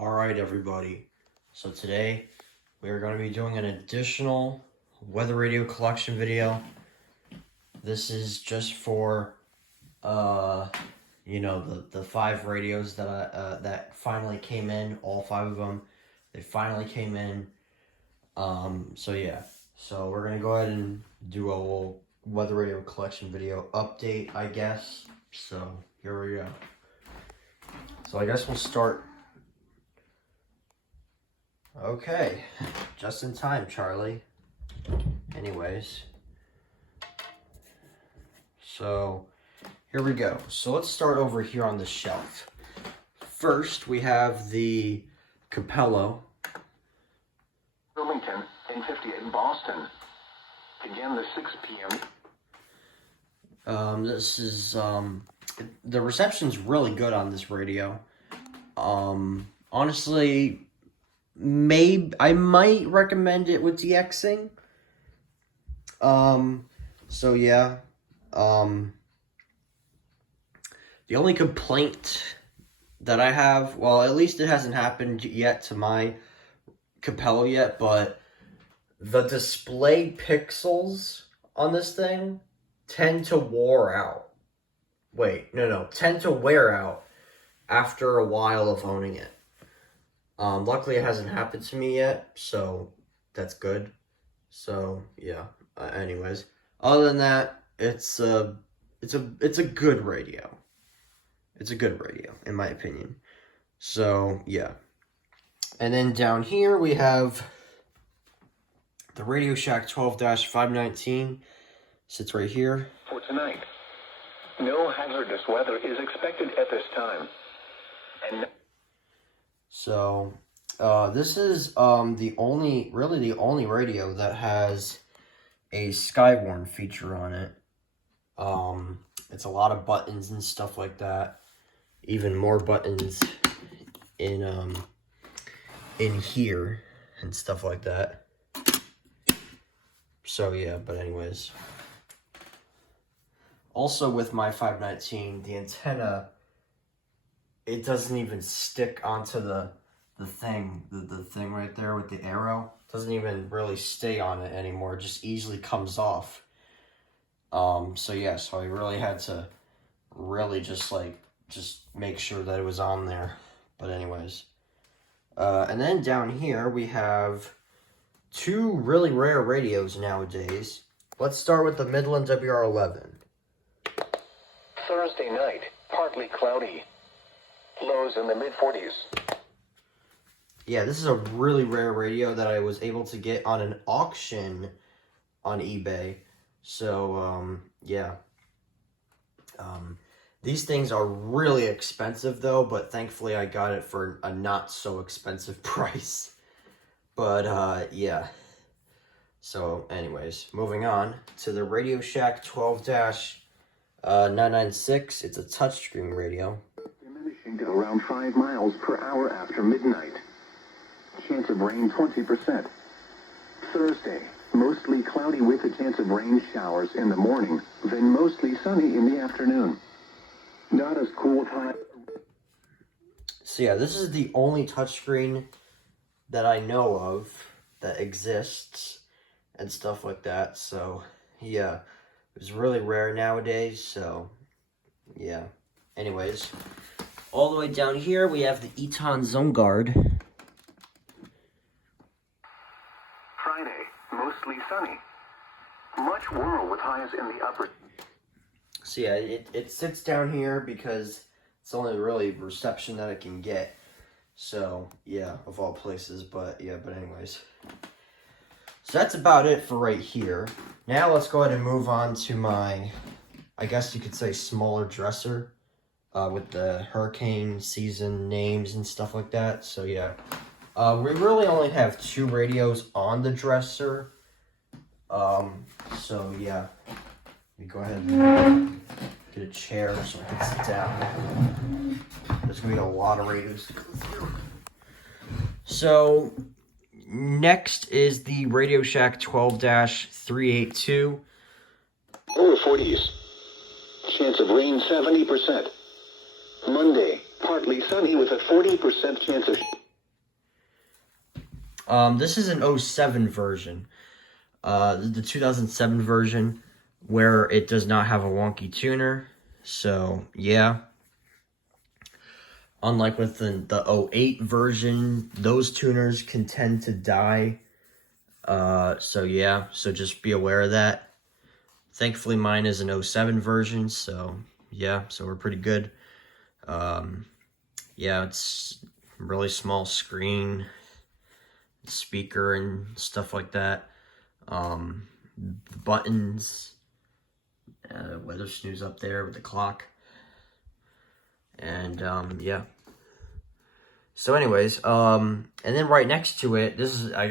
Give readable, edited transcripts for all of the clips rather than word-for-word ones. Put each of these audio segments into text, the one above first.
Alright everybody, so today we are going to be doing an additional weather radio collection video. This is just for, the 5 radios that that finally came in, all 5 of them. They finally came in, so we're going to go ahead and do a little weather radio collection video update, I guess. So here we go. So I guess we'll start. Okay, just in time, Charlie. Anyways, so here we go. So let's start over here on the shelf. First, we have the Capello. Burlington, 10:58 Boston. Again, the 6 p.m. This is, the reception's really good on this radio. Honestly, I might recommend it with DXing. So yeah. The only complaint that I have, well, at least it hasn't happened yet to my Capello yet, but the display pixels on this thing tend to wear out. Tend to wear out after a while of owning it. Luckily it hasn't happened to me yet, so that's good. So yeah. Anyways, other than that, it's a good radio. It's a good radio, in my opinion. So yeah. And then down here we have the Radio Shack 12-519. Sits right here. For tonight, no hazardous weather is expected at this time. And so, this is the only radio that has a Skywarn feature on it. It's a lot of buttons and stuff like that. Even more buttons in here and stuff like that. So yeah, but anyways. Also with my 519, the antenna, it doesn't even stick onto the thing right there with the arrow. It doesn't even really stay on it anymore. It just easily comes off. So yeah, so I really had to just make sure that it was on there. But anyways. And then down here we have 2 really rare radios nowadays. Let's start with the Midland WR11. Thursday night, partly cloudy. Lows in the mid-40s. Yeah, this is a really rare radio that I was able to get on an auction on eBay. So, yeah. These things are really expensive, though, but thankfully I got it for a not-so-expensive price. But, yeah. So, anyways, moving on to the Radio Shack 12-996. It's a touchscreen radio. Diminishing to around 5 miles per hour after midnight. Chance of rain 20%. Thursday, mostly cloudy with a chance of rain showers in the morning, then mostly sunny in the afternoon. Not as cool time. So yeah, this is the only touchscreen that I know of that exists and stuff like that. So yeah, it's really rare nowadays. So yeah. Anyways, all the way down here we have the Eton Zone Guard. Friday, mostly sunny. Much warmer with highs in the upper. So yeah, it sits down here because it's the only really reception that it can get. So yeah, of all places, but yeah, but anyways. So that's about it for right here. Now let's go ahead and move on to my, I guess you could say, smaller dresser with the hurricane season names and stuff like that. So yeah, we really only have 2 radios on the dresser. So yeah. Let me go ahead and get a chair so I can sit down. There's going to be a lot of radios to go through. So, next is the Radio Shack 12-382. Lower 40s. Chance of rain 70%. Monday, partly sunny with a 40% chance of... This is an '07 version. The 2007 version where it does not have a wonky tuner. So, yeah. Unlike with the '08 version, those tuners can tend to die. So yeah, so just be aware of that. Thankfully, mine is an '07 version, so yeah, so we're pretty good. Yeah, it's really small screen, speaker and stuff like that. Buttons, weather snooze up there with the clock, and yeah. So, anyways, and then right next to it, this is I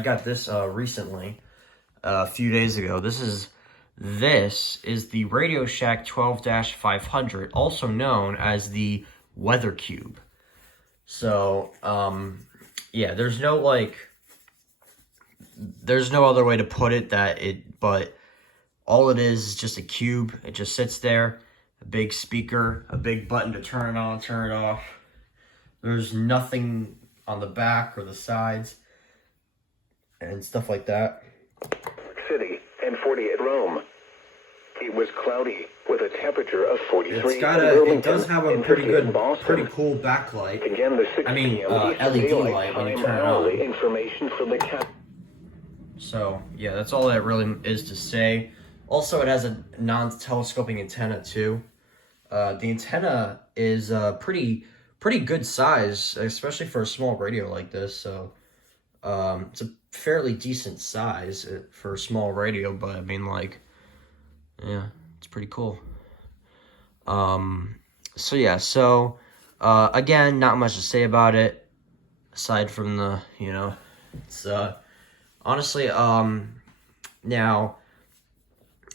got this recently, a few days ago. This is the Radio Shack 12-500, also known as the Weather Cube. So, yeah, there's no other way to put it but all it is just a cube. It just sits there, a big speaker, a big button to turn it on, turn it off. There's nothing on the back or the sides and stuff like that. City and 40 at Rome. It was cloudy with a temperature of 43. It does have a pretty cool backlight. Again, the 6 LED light when you turn it on. Information from the cap. So yeah, that's all that really is to say. Also, it has a non-telescoping antenna too. The antenna is pretty good size, especially for a small radio like this. So it's a fairly decent size for a small radio, but I mean, like, yeah, it's pretty cool. So yeah, again, not much to say about it aside from the, it's honestly, now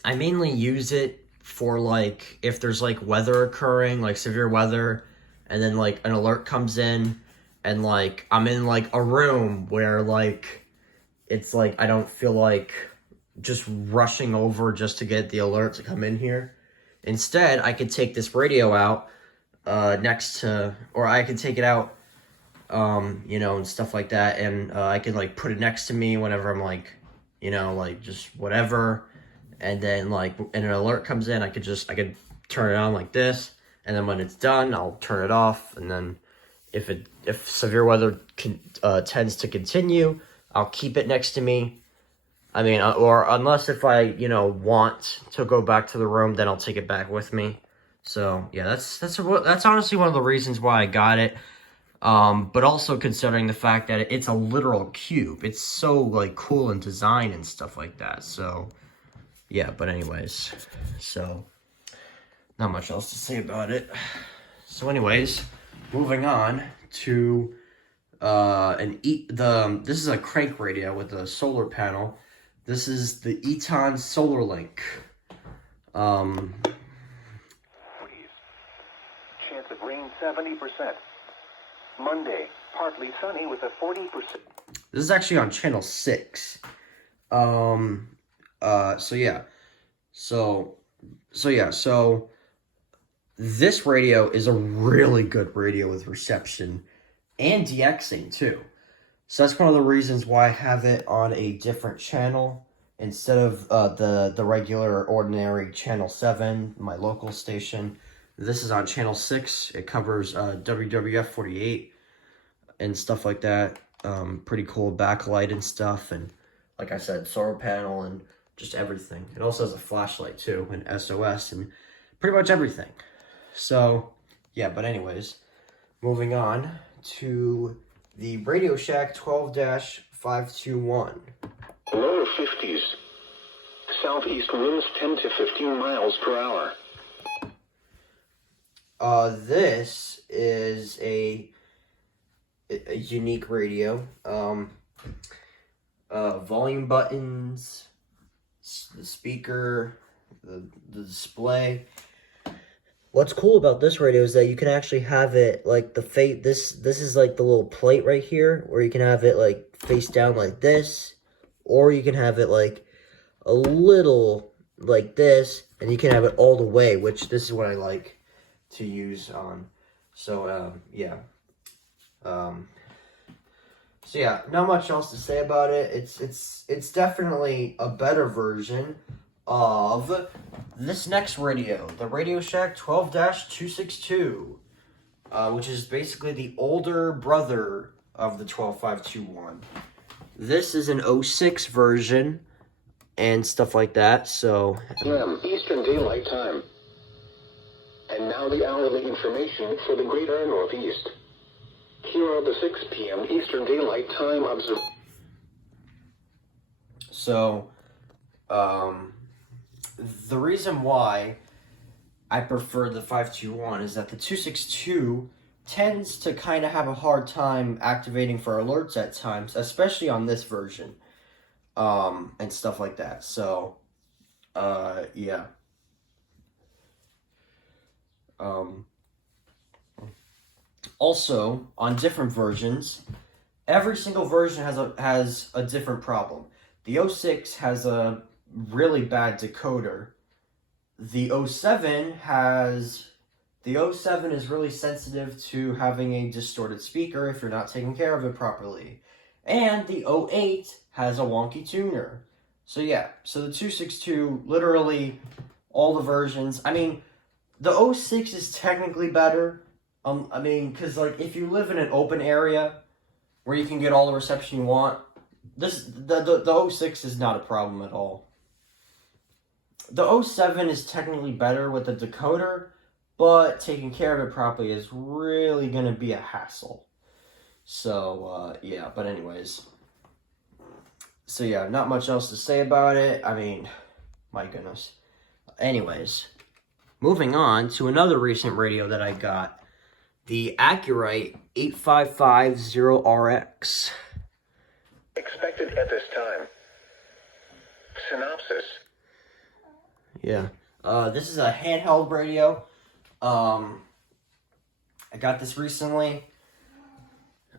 I mainly use it for, like, if there's like weather occurring, like severe weather, and then like an alert comes in, and like I'm in like a room where like it's like I don't feel like just rushing over just to get the alert to come in here. Instead, I could take this radio out or I could take it out, and stuff like that, and I could like put it next to me whenever I'm like, like just whatever, and then like and an alert comes in, I could turn it on like this. And then when it's done, I'll turn it off. And then if severe weather tends to continue, I'll keep it next to me. I mean, or unless if I, want to go back to the room, then I'll take it back with me. So yeah, that's honestly one of the reasons why I got it. But also considering the fact that it's a literal cube, it's so like cool in design and stuff like that. So yeah, but anyways, so. Not much else to say about it. So anyways, moving on to this is a crank radio with a solar panel. This is the Eton SolarLink. Chance of rain 70%. Monday, partly sunny with a 40%. This is actually on channel 6. So this radio is a really good radio with reception and DXing too. So that's one of the reasons why I have it on a different channel instead of the regular ordinary channel 7, my local station. This is on channel 6. It covers WWF 48 and stuff like that. Pretty cool backlight and stuff, and like I said, solar panel and just everything. It also has a flashlight too and SOS and pretty much everything. So, yeah, but anyways, moving on to the Radio Shack 12-521. Lower 50s. Southeast winds 10 to 15 miles per hour. This is a unique radio. Volume buttons, the speaker, the display. What's cool about this radio is that you can actually have it like this is like the little plate right here where you can have it like face down like this, or you can have it like a little like this, and you can have it all the way, which this is what I like to use on. So yeah. So yeah, not much else to say about it. It's definitely a better version of this next radio, the Radio Shack 12-262, which is basically the older brother of the 12521. This is an 06 version and stuff like that, so... p.m. Eastern Daylight Time. And now the hourly information for the Greater Northeast. Here are the 6 p.m. Eastern Daylight Time observations. So, the reason why I prefer the 521 is that the 262 tends to kind of have a hard time activating for alerts at times, especially on this version, and stuff like that. So, yeah. Also, on different versions, every single version has a different problem. The 06 has a really bad decoder. The 07 is really sensitive to having a distorted speaker if you're not taking care of it properly. And the 08 has a wonky tuner. So yeah, so the 262, literally all the versions. I mean, the 06 is technically better. I mean, because like if you live in an open area where you can get all the reception you want, the 06 is not a problem at all. The 07 is technically better with the decoder, but taking care of it properly is really going to be a hassle. So, yeah, but anyways. So, yeah, not much else to say about it. I mean, my goodness. Anyways, moving on to another recent radio that I got. The Accurite 8550RX. Expected at this time. Synopsis. Yeah. This is a handheld radio. I got this recently.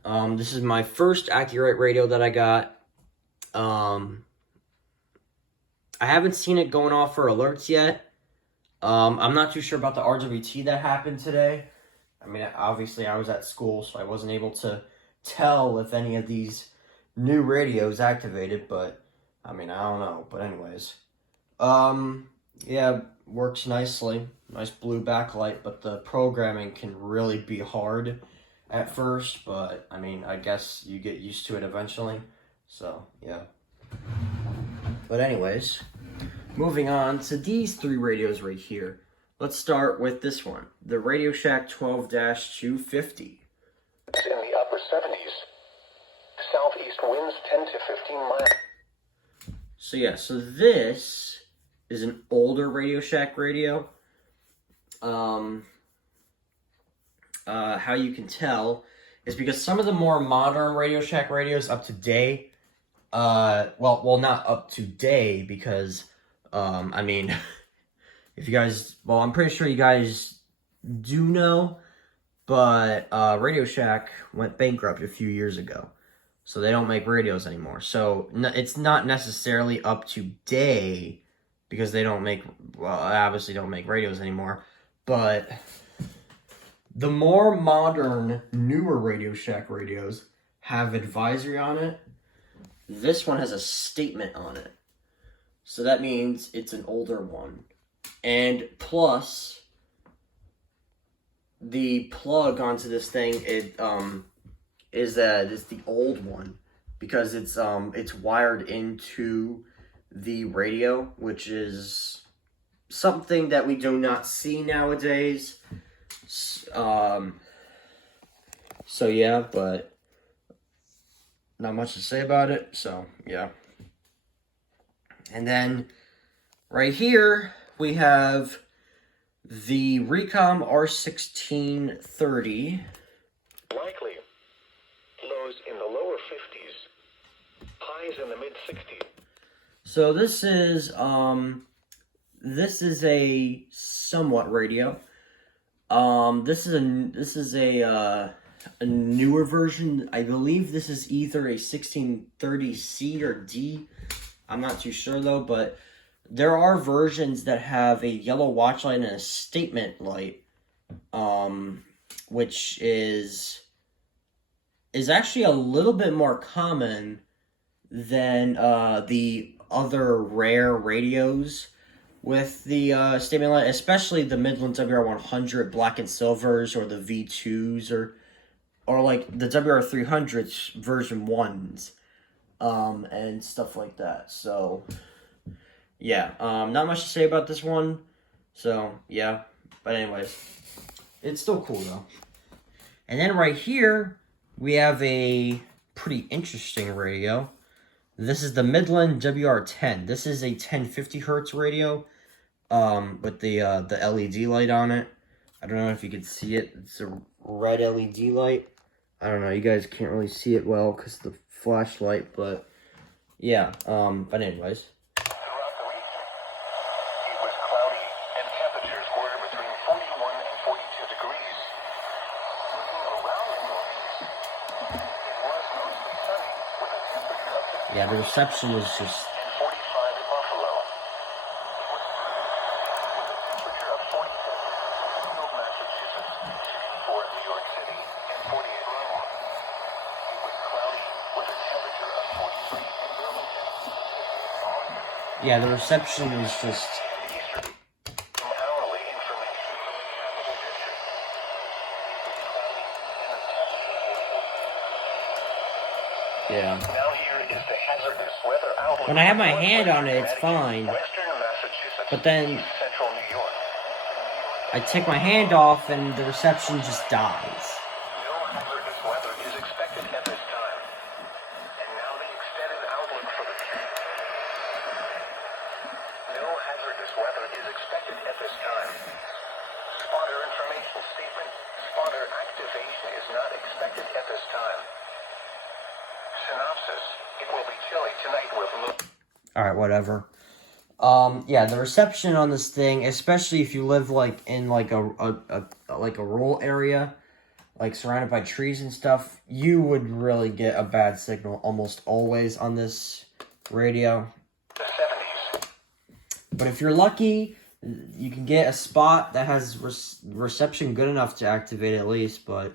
This is my first Accurite radio that I got. I haven't seen it going off for alerts yet. I'm not too sure about the RWT that happened today. I mean, obviously I was at school, so I wasn't able to tell if any of these new radios activated, but, I mean, I don't know. But anyways. Yeah, works nicely. Nice blue backlight, but the programming can really be hard at first, but, I mean, I guess you get used to it eventually. So, yeah. But anyways, moving on to these three radios right here. Let's start with this one, the Radio Shack 12-250. In the upper 70s. Southeast winds 10 to 15 miles. So yeah, so this is an older Radio Shack radio. How you can tell is because some of the more modern Radio Shack radios up to date, well, not up to date because, I mean, if you guys, well, I'm pretty sure you guys do know, but Radio Shack went bankrupt a few years ago, so they don't make radios anymore. So it's not necessarily up to date because they don't make, well, obviously don't make radios anymore, but the more modern, newer Radio Shack radios have advisory on it. This one has a statement on it. So that means it's an older one. And plus, the plug onto this thing, it's the old one. Because it's wired into the radio, which is something that we do not see nowadays. So yeah, but not much to say about it, so yeah. And then right here we have the Recom R1630. Likely. Lows in the lower 50s. Highs in the mid 60s. So this is a somewhat radio. This is a newer version. I believe this is either a 1630C or D. I'm not too sure though, but there are versions that have a yellow watch light and a statement light, which is is actually a little bit more common than the other rare radios with the statement light, especially the Midland WR100 black and silvers or the V2s or like the WR300s version 1s and stuff like that. So yeah, not much to say about this one. So yeah, but anyways, it's still cool though. And then right here we have a pretty interesting radio. This is the Midland WR10. This is a 1050 hertz radio with the LED light on it. I don't know if you can see it. It's a red LED light. I don't know. You guys can't really see it well because of the flashlight, but yeah. But anyways. Throughout the region, it was cloudy and temperatures were between 41 and 42 degrees. Looking around the Northeast, it was mostly sunny with a temperature of Yeah, the reception is just... and 45 in Buffalo. It was cloudy with a temperature of 47 in Springfield, Massachusetts, 64 in New York City, and 48 in Rome. It was cloudy with a temperature of 43 in Burlington, 68 in Boston. Yeah, the reception is just... Eastern hourly information from the Capital District. It was cloudy and the temperature. Yeah. Now here is the hazardous weather outlook. When I have my hand on it, it's fine. Western Massachusetts, But then central New York. I take my hand off and the reception just dies. No hazardous weather is expected at this time. And now the extended outlook for the day. No hazardous weather is expected at this time. Spotter information statement. Spotter activation is not expected at this time. Synopsis. It will be chilly tonight with low. Alright, whatever. Yeah, the reception on this thing, especially if you live like in like a rural area, like surrounded by trees and stuff, you would really get a bad signal almost always on this radio. The 70s. But if you're lucky, you can get a spot that has reception good enough to activate at least. But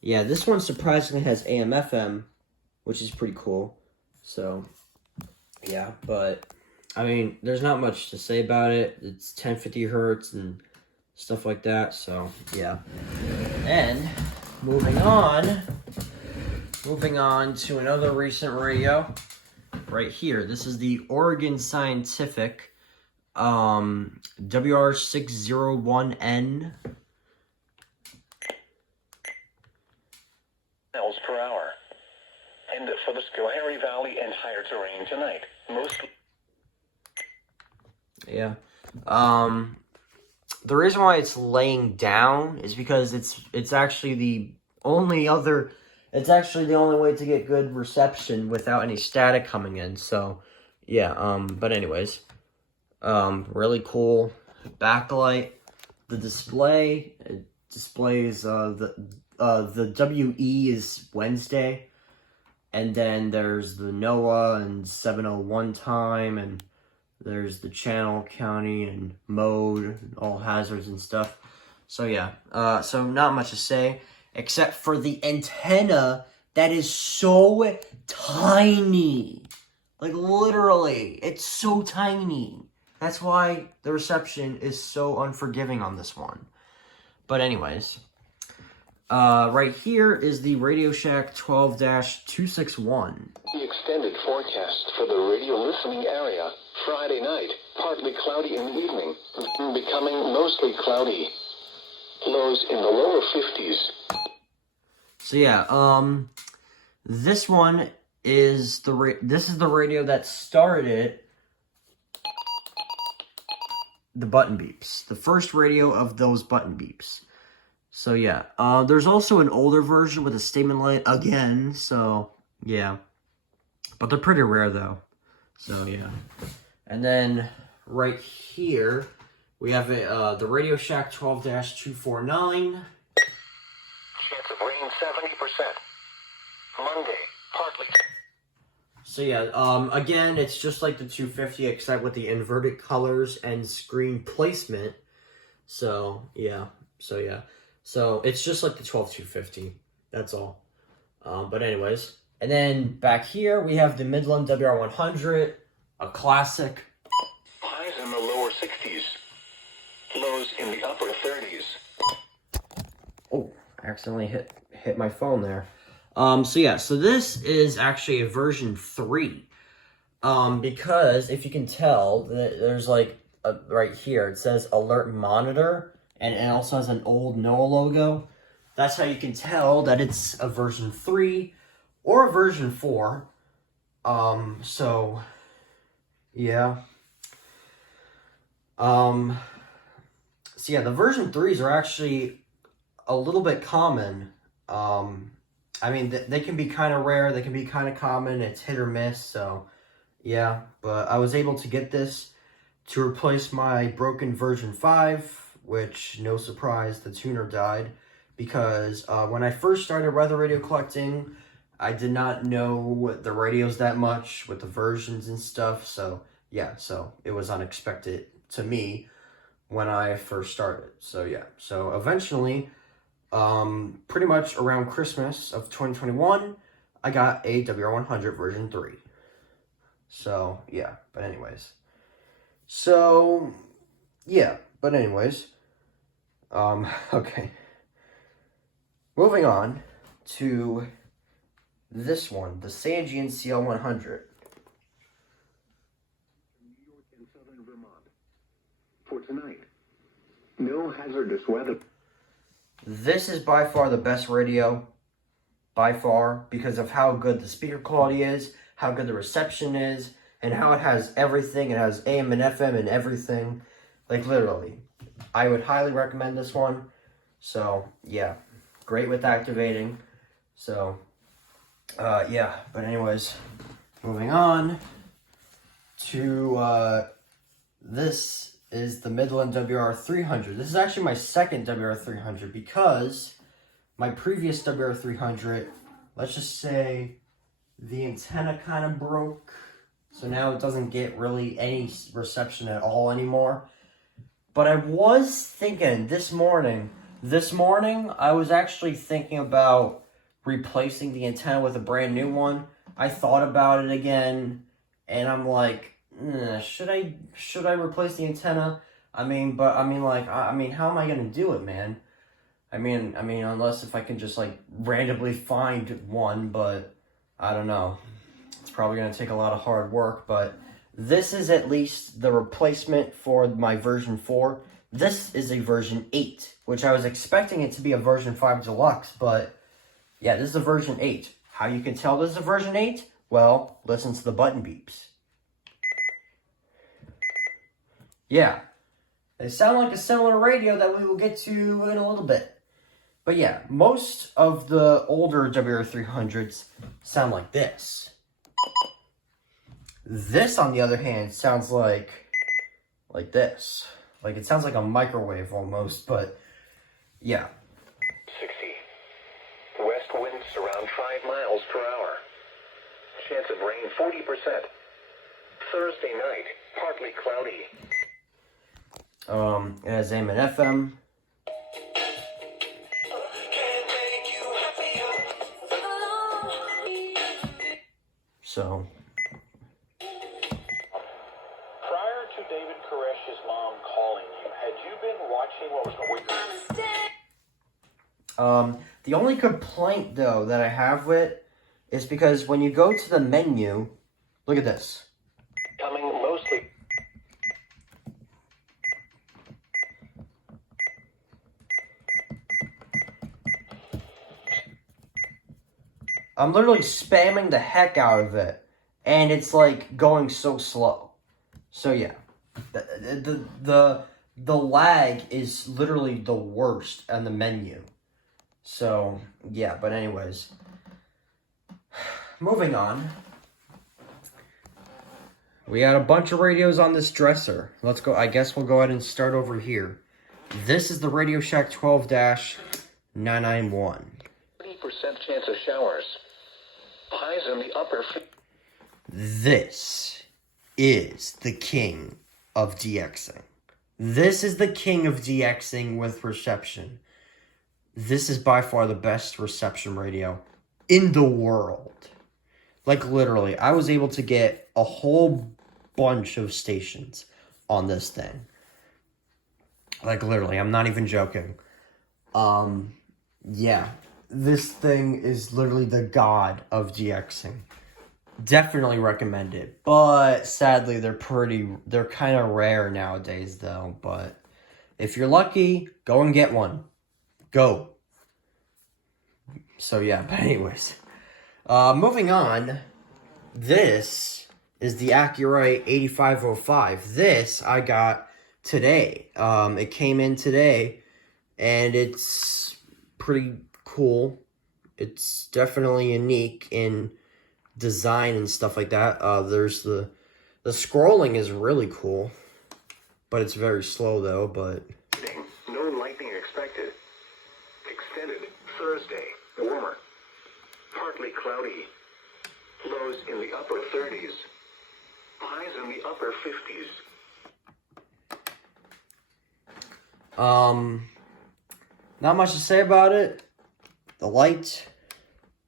yeah, this one surprisingly has AM/FM, which is pretty cool. So yeah, but I mean, there's not much to say about it. It's 1050 hertz and stuff like that. So yeah. And moving on to another recent radio right here. This is the Oregon Scientific WR601N. Miles per hour. And for the Schoharie Valley and higher terrain tonight. Mostly. Yeah. The reason why it's laying down is because it's actually the only way to get good reception without any static coming in. So, yeah, but anyways, really cool backlight. The display, it displays the WE is Wednesday, and then there's the NOAA and 701 time, and there's the channel, county, and mode, and all hazards and stuff. So yeah, so not much to say, except for the antenna that is so tiny. Like, literally, it's so tiny. That's why the reception is so unforgiving on this one. But anyways, right here is the Radio Shack 12-261. The extended forecast for the radio listening area. Friday night, partly cloudy in the evening, becoming mostly cloudy. Lows in the lower 50s. So yeah, this one is this is the radio that started the button beeps. The first radio of those button beeps. So yeah, there's also an older version with a statement light again, so yeah. But they're pretty rare though. So yeah. And then right here, we have the Radio Shack 12-249. Chance of rain 70%. Monday, partly. So yeah, again, it's just like the 250 except with the inverted colors and screen placement. So yeah, so it's just like the 12-250. That's all. But anyways, and then back here we have the Midland WR100, a classic. Highs in the lower 60s. Lows in the upper 30s. Oh, I accidentally hit my phone there. So this is actually a version 3. Because if you can tell, there's like right here it says alert monitor, and it also has an old NOAA logo. That's how you can tell that it's a version 3 or a version 4. So yeah. So yeah, the version 3s are actually a little bit common. I mean, they can be kind of rare, they can be kind of common, it's hit or miss, so yeah. But I was able to get this to replace my broken version 5, which, no surprise, the tuner died, because when I first started weather radio collecting, I did not know the radios that much with the versions and stuff, so yeah, so it was unexpected to me when I first started. So yeah, so eventually, pretty much around Christmas of 2021, I got a WR100 version 3. So yeah, but anyways. So yeah, but anyways. Okay. Moving on to this one, the Sangean CL100. New York and southern Vermont. For tonight, no hazardous weather. This is by far the best radio, by far, because of how good the speaker quality is, how good the reception is, and how it has everything. It has AM and FM and everything, like literally. I would highly recommend this one. So yeah, great with activating. So yeah, but anyways, moving on to this is the Midland WR300. This is actually my second WR300 because my previous WR300, let's just say the antenna kind of broke. So now it doesn't get really any reception at all anymore. But I was thinking this morning I was actually thinking about replacing the antenna with a brand new one. I thought about it again, and I'm like, should I replace the antenna? I mean, how am I gonna do it, man? I mean, unless if I can just like randomly find one, but I don't know. It's probably gonna take a lot of hard work, but this is at least the replacement for my version 4. This is a version 8, which I was expecting it to be a version 5 Deluxe, but yeah, this is a version 8. How you can tell this is a version 8? Well, listen to the button beeps. Yeah, they sound like a similar radio that we will get to in a little bit. But yeah, most of the older WR300s sound like this. This, on the other hand, sounds like this. Like, it sounds like a microwave almost, but yeah. 60. West winds around 5 miles per hour. Chance of rain 40%. Thursday night, partly cloudy. It has AM and FM. So. Prior to David Koresh's mom calling you, had you been watching what was going on? The only complaint, though, that I have with it is because when you go to the menu, look at this. Coming mostly. I'm literally spamming the heck out of it, and it's like going so slow. So yeah, the lag is literally the worst on the menu. So yeah, but anyways, moving on. We got a bunch of radios on this dresser. Let's go. I guess we'll go ahead and start over here. This is the Radio Shack 12-991. 30% chance of showers. Highs in the upper. This is the king of DXing. This is the king of DXing with reception. This is by far the best reception radio in the world. Like, literally, I was able to get a whole bunch of stations on this thing. Like, literally, I'm not even joking. Yeah. This thing is literally the god of DXing. Definitely recommend it. But, sadly, they're kind of rare nowadays, though. But, if you're lucky, go and get one. Go. So, yeah, but anyways. Moving on. This is the Accurite 8505. This I got today. It came in today, and it's pretty cool. It's definitely unique in design and stuff like that. There's the scrolling is really cool, but it's very slow though. But no lightning expected. Extended Thursday, warmer, partly cloudy. Lows in the upper 30s. Highs in the upper 50s. Not much to say about it. The light,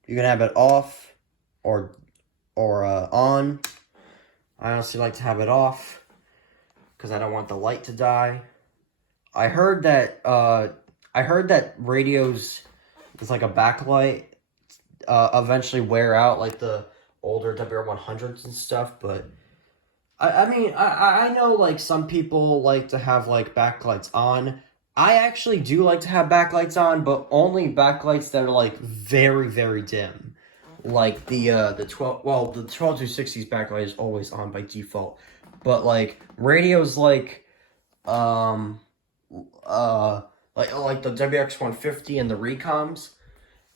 you can have it off or on. I honestly like to have it off because I don't want the light to die. I heard that radios with like a backlight eventually wear out, like the older WR100s and stuff, but I know like some people like to have like backlights on. I actually do like to have backlights on, but only backlights that are like very, very dim. Like the 12260's backlight is always on by default. But like radios like the WX150 and the Recoms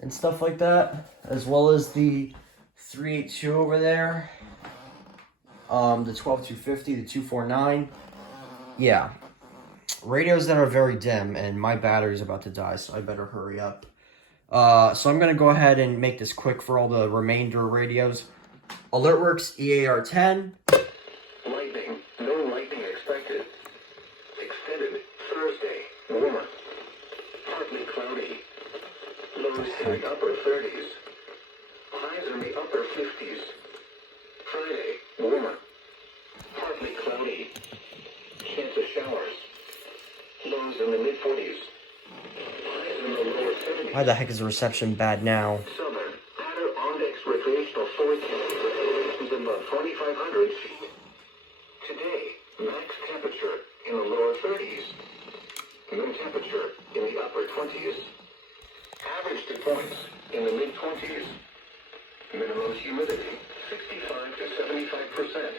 and stuff like that, as well as the 382 over there, the 12250, the 249. Yeah, radios that are very dim, and my battery's about to die, so I better hurry up. So I'm gonna go ahead and make this quick for all the remainder radios. AlertWorks EAR10. Lightning, no lightning expected. Extended Thursday, warmer, partly cloudy. Lows in the upper 30s. Highs in the upper 50s. Friday, warmer, partly cloudy. Chance of showers. Lows in the mid-40s. Highs in the lower 70s. Why the heck is the reception bad now? Southern Adirondack recreational forest is above 4,500 feet. Today, max temperature in the lower 30s. Min temperature in the upper 20s. Average dew points in the mid-20s. Minimum humidity 65 to 75%.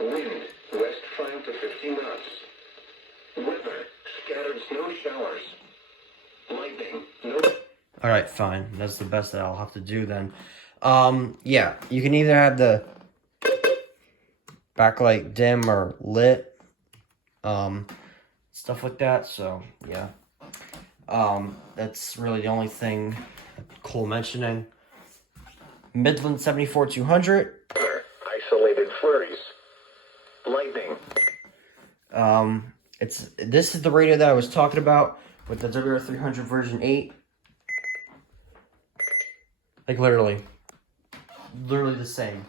Wind west 5 to 15 knots. Weather scattered snow showers. Lightning no. Alright, fine. That's the best that I'll have to do then. Yeah, you can either have the backlight dim or lit, stuff like that, so, yeah. That's really the only thing cool mentioning. Midland 74200. Isolated flurries. Lightning. This is the radio that I was talking about with the WR300 version 8. Like literally the same.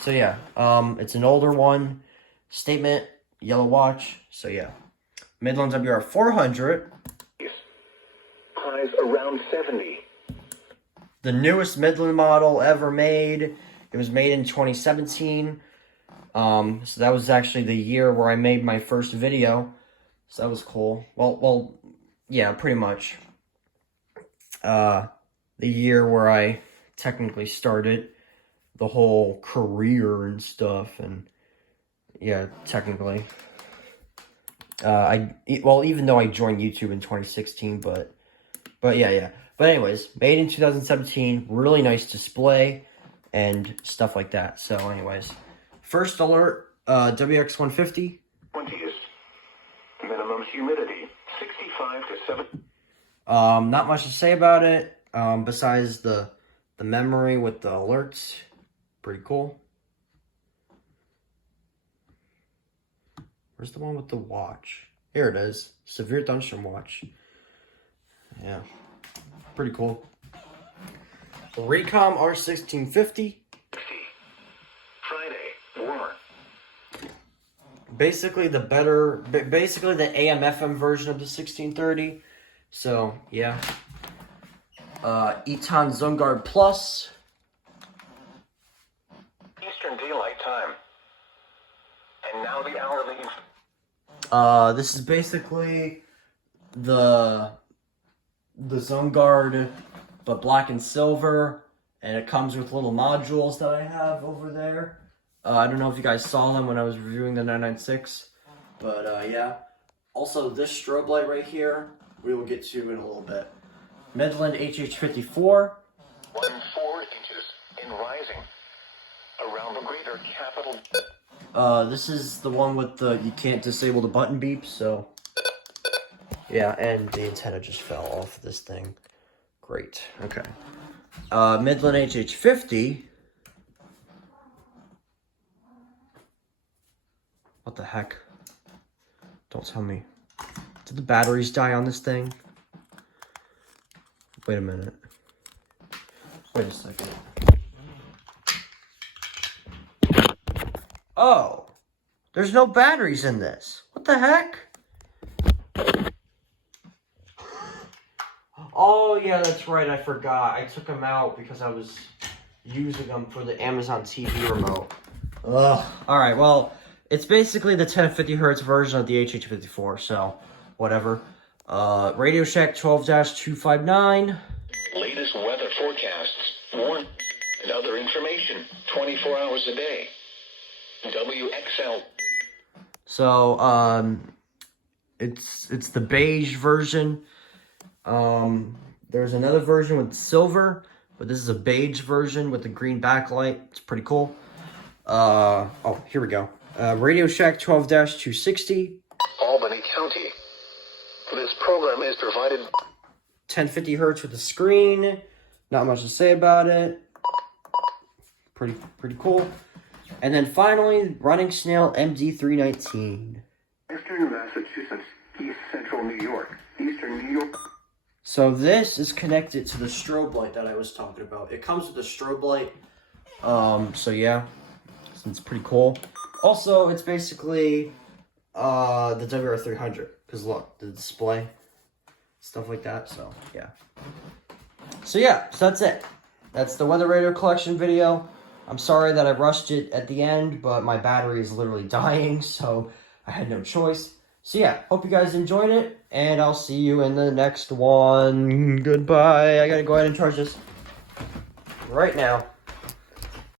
So yeah, it's an older one. Statement, yellow watch. So yeah, Midland WR400. Highs around 70. The newest Midland model ever made. It was made in 2017. So that was actually the year where I made my first video. So that was cool. Well, yeah, pretty much. The year where I technically started the whole career and stuff, and yeah, technically. Even though I joined YouTube in 2016, but yeah. But anyways, made in 2017, really nice display and stuff like that. So anyways, first alert, WX150. 20s. Minimum humidity 65 to 70. Not much to say about it, besides the memory with the alerts. Pretty cool. Where's the one with the watch? Here it is. Severe thunderstorm watch. Yeah. Pretty cool. Raycom R1650. Friday, warmer. Basically the AM/FM version of the 1630. So yeah. Eton ZoneGuard Plus. Eastern Daylight Time. And now the hourly. This is basically the ZoneGuard, but black and silver, and it comes with little modules that I have over there. I don't know if you guys saw them when I was reviewing the 996, but yeah. Also, this strobe light right here, we will get to in a little bit. Midland HH54. 1.4 inches in rising around the greater capital. This is the one with the, you can't disable the button beep, so. Yeah, and the antenna just fell off this thing. Great, okay. Midland HH50. What the heck? Don't tell me. Did the batteries die on this thing? Wait a minute. Wait a second. Oh! There's no batteries in this. What the heck? Oh, yeah, that's right. I forgot. I took them out because I was using them for the Amazon TV remote. Ugh. Alright, well, it's basically the 1050 hertz version of the HH54, so whatever. Radio Shack 12-259. Latest weather forecasts, warn, and other information 24 hours a day. WXL. So, it's the beige version. There's another version with silver, but this is a beige version with the green backlight. It's pretty cool. Oh, here we go. Radio Shack 12-260. Albany County. This program is provided 1050 hertz with the screen. Not much to say about it. Pretty cool. And then finally, Running Snail MD319. Western Massachusetts, East Central New York, Eastern New York. So this is connected to the strobe light that I was talking about. It comes with a strobe light. So yeah, it's pretty cool. Also, it's basically the WR300, because look, the display, stuff like that. So yeah. So that's it. That's the Weather Radar collection video. I'm sorry that I rushed it at the end, but my battery is literally dying, so I had no choice. So yeah, hope you guys enjoyed it, and I'll see you in the next one. Goodbye. I gotta go ahead and charge this right now.